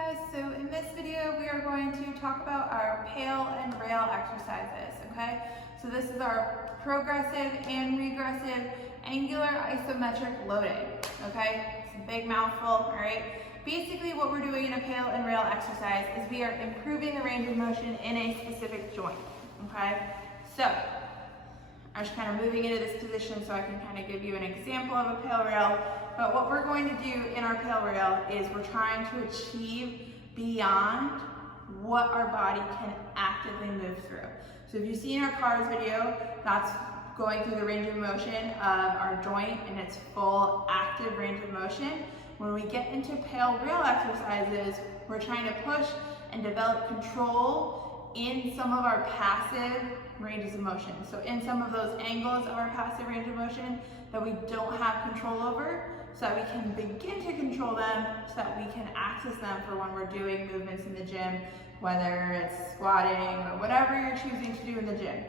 guys, so in this video we are going to talk about our PAIL and rail exercises, okay? So this is our progressive and regressive angular isometric loading, okay? It's a big mouthful, all right? Basically what we're doing in a PAIL and rail exercise is we are improving the range of motion in a specific joint, okay? So I'm just kind of moving into this position so I can kind of give you an example of a PAIL rail. But what we're going to do in our PAIL rail is we're trying to achieve beyond what our body can actively move through. So if you see in our cars video, that's going through the range of motion of our joint in its full active range of motion. When we get into PAIL rail exercises, we're trying to push and develop control in some of our passive ranges of motion. So in some of those angles of our passive range of motion that we don't have control over, so that we can begin to control them, so that we can access them for when we're doing movements in the gym, whether it's squatting or whatever you're choosing to do in the gym.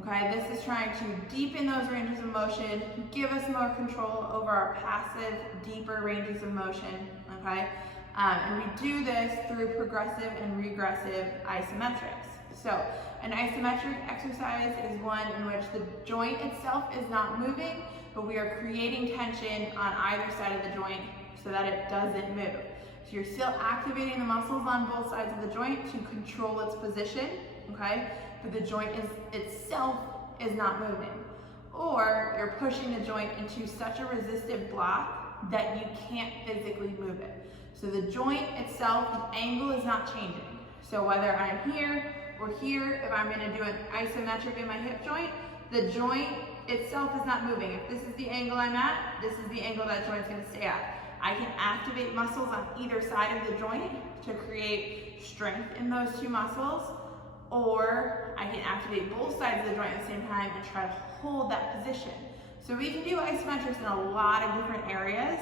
Okay, this is trying to deepen those ranges of motion, give us more control over our passive, deeper ranges of motion, okay? And we do this through progressive and regressive isometrics. So an isometric exercise is one in which the joint itself is not moving, but we are creating tension on either side of the joint so that it doesn't move. So you're still activating the muscles on both sides of the joint to control its position, okay? But the joint itself is not moving. Or you're pushing the joint into such a resistive block that you can't physically move it. So the joint itself, the angle is not changing. So whether I'm here or here, if I'm gonna do an isometric in my hip joint, the joint itself is not moving. If this is the angle I'm at, this is the angle that joint's gonna stay at. I can activate muscles on either side of the joint to create strength in those two muscles, or I can activate both sides of the joint at the same time and try to hold that position. So we can do isometrics in a lot of different areas,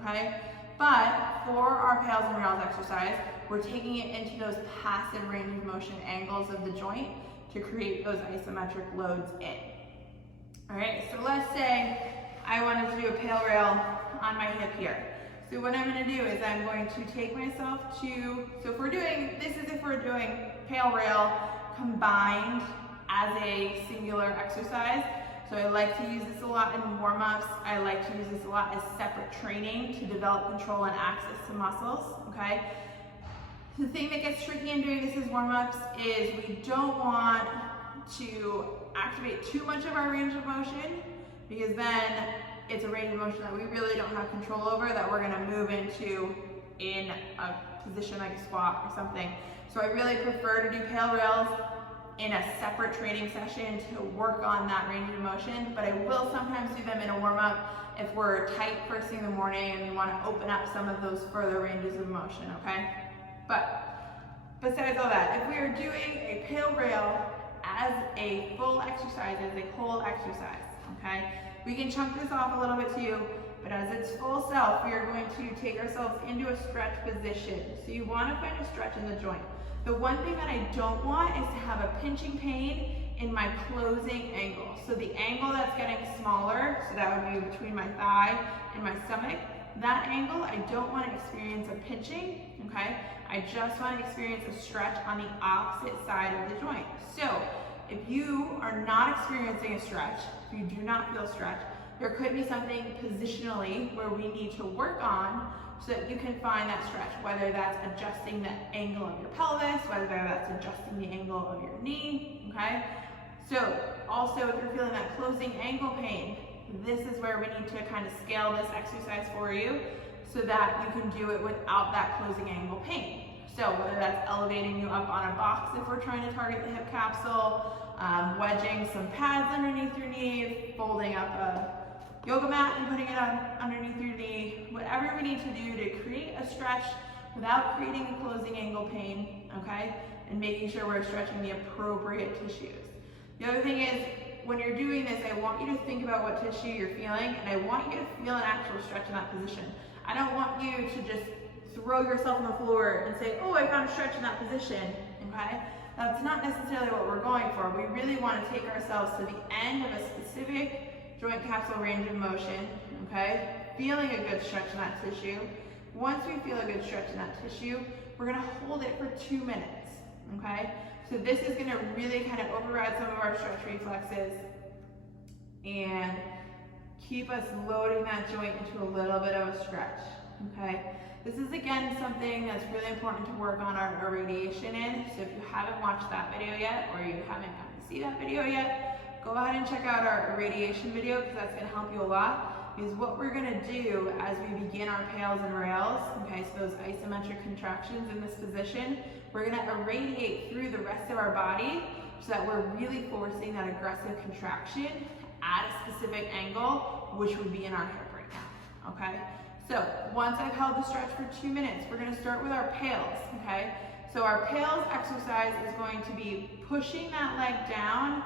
okay? But for our PAILs and rails exercise, we're taking it into those passive range of motion angles of the joint to create those isometric loads in. All right, so let's say I wanted to do a PAIL rail on my hip here. So what I'm gonna do is I'm going to take myself to, so if we're doing, this is if we're doing PAIL rail combined as a singular exercise. So I like to use this a lot in warm-ups. I like to use this a lot as separate training to develop control and access to muscles, okay? The thing that gets tricky in doing this as warm-ups is we don't want to activate too much of our range of motion, because then it's a range of motion that we really don't have control over that we're gonna move into in a position like a squat or something. So I really prefer to do PAIL rails in a separate training session to work on that range of motion, but I will sometimes do them in a warm-up if we're tight first thing in the morning and we wanna open up some of those further ranges of motion, okay? But besides all that, if we are doing a PAIL rail as a full exercise, as a whole exercise, okay? We can chunk this off a little bit too, but as its full self, we are going to take ourselves into a stretch position. So you wanna find a stretch in the joint. The one thing that I don't want is to have a pinching pain in my closing angle. So the angle that's getting smaller, so that would be between my thigh and my stomach, that angle, I don't want to experience a pinching, okay? I just want to experience a stretch on the opposite side of the joint. So if you are not experiencing a stretch, if you do not feel stretch, there could be something positionally where we need to work on so that you can find that stretch, whether that's adjusting the angle of your pelvis, whether that's adjusting the angle of your knee, okay? So also if you're feeling that closing ankle pain, this is where we need to kind of scale this exercise for you so that you can do it without that closing ankle pain. So whether that's elevating you up on a box if we're trying to target the hip capsule, wedging some pads underneath your knee, folding up a yoga mat and putting it on underneath your knee, whatever we need to do to create a stretch without creating a closing ankle pain, okay? And making sure we're stretching the appropriate tissues. The other thing is, when you're doing this, I want you to think about what tissue you're feeling, and I want you to feel an actual stretch in that position. I don't want you to just throw yourself on the floor and say, oh, I found a stretch in that position, okay? That's not necessarily what we're going for. We really want to take ourselves to the end of a specific joint capsule range of motion, okay? Feeling a good stretch in that tissue. Once we feel a good stretch in that tissue, we're gonna hold it for 2 minutes, okay? So this is gonna really kind of override some of our stretch reflexes and keep us loading that joint into a little bit of a stretch, okay? This is again something that's really important to work on our radiation in. So if you haven't watched that video yet, or you haven't gotten to see that video yet, go ahead and check out our irradiation video, because that's gonna help you a lot. Because what we're gonna do as we begin our PAILs and rails, okay, so those isometric contractions in this position, we're gonna irradiate through the rest of our body so that we're really forcing that aggressive contraction at a specific angle, which would be in our hip right now, okay? So once I've held the stretch for 2 minutes, we're gonna start with our PAILs, okay? So our PAILs exercise is going to be pushing that leg down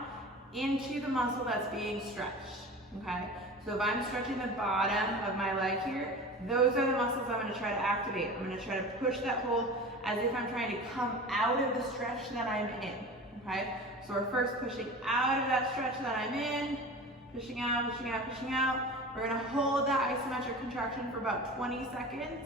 into the muscle that's being stretched, okay? So if I'm stretching the bottom of my leg here, those are the muscles I'm gonna try to activate. I'm gonna try to push that whole as if I'm trying to come out of the stretch that I'm in, okay? So we're first pushing out of that stretch that I'm in, pushing out, pushing out, pushing out. We're gonna hold that isometric contraction for about 20 seconds.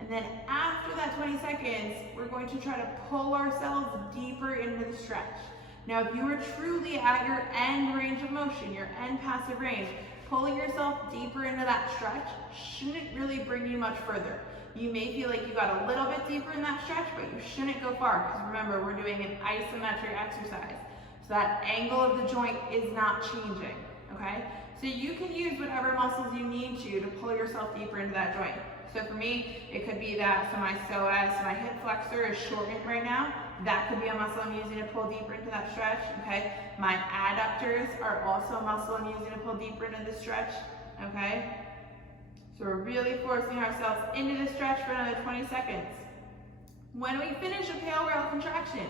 And then after that 20 seconds, we're going to try to pull ourselves deeper into the stretch. Now, if you are truly at your end range of motion, your end passive range, pulling yourself deeper into that stretch shouldn't really bring you much further. You may feel like you got a little bit deeper in that stretch, but you shouldn't go far, because remember, we're doing an isometric exercise. So that angle of the joint is not changing, okay? So you can use whatever muscles you need to pull yourself deeper into that joint. So for me, it could be that, so my psoas, my hip flexor is shortened right now. That could be a muscle I'm using to pull deeper into that stretch, okay? My adductors are also a muscle I'm using to pull deeper into the stretch, okay? So we're really forcing ourselves into the stretch for another 20 seconds. When we finish a PAIL rail contraction,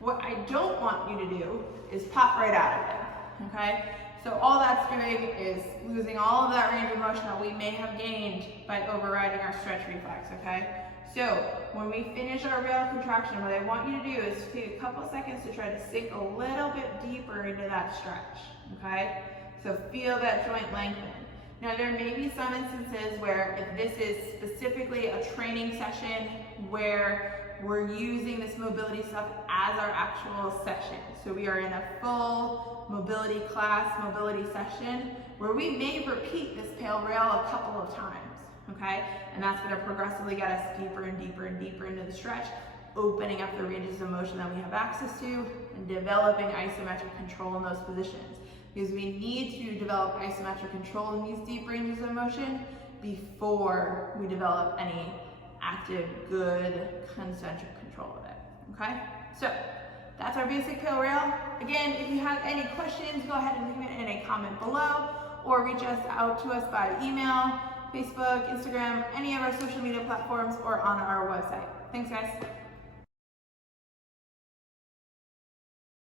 what I don't want you to do is pop right out of it, okay? So all that's doing is losing all of that range of motion that we may have gained by overriding our stretch reflex, okay? So when we finish our rail contraction, what I want you to do is take a couple seconds to try to sink a little bit deeper into that stretch, okay? So feel that joint lengthen. Now there may be some instances where if this is specifically a training session where we're using this mobility stuff as our actual session. So we are in a full mobility class, mobility session, where we may repeat this PAIL rail a couple of times, okay? And that's gonna progressively get us deeper and deeper and deeper into the stretch, opening up the ranges of motion that we have access to, and developing isometric control in those positions. Because we need to develop isometric control in these deep ranges of motion before we develop any active, good, concentric control of it, okay? So that's our basic PAIL rail. Again, if you have any questions, go ahead and leave it in a comment below, or reach us out to us by email, Facebook, Instagram, any of our social media platforms, or on our website. Thanks, guys.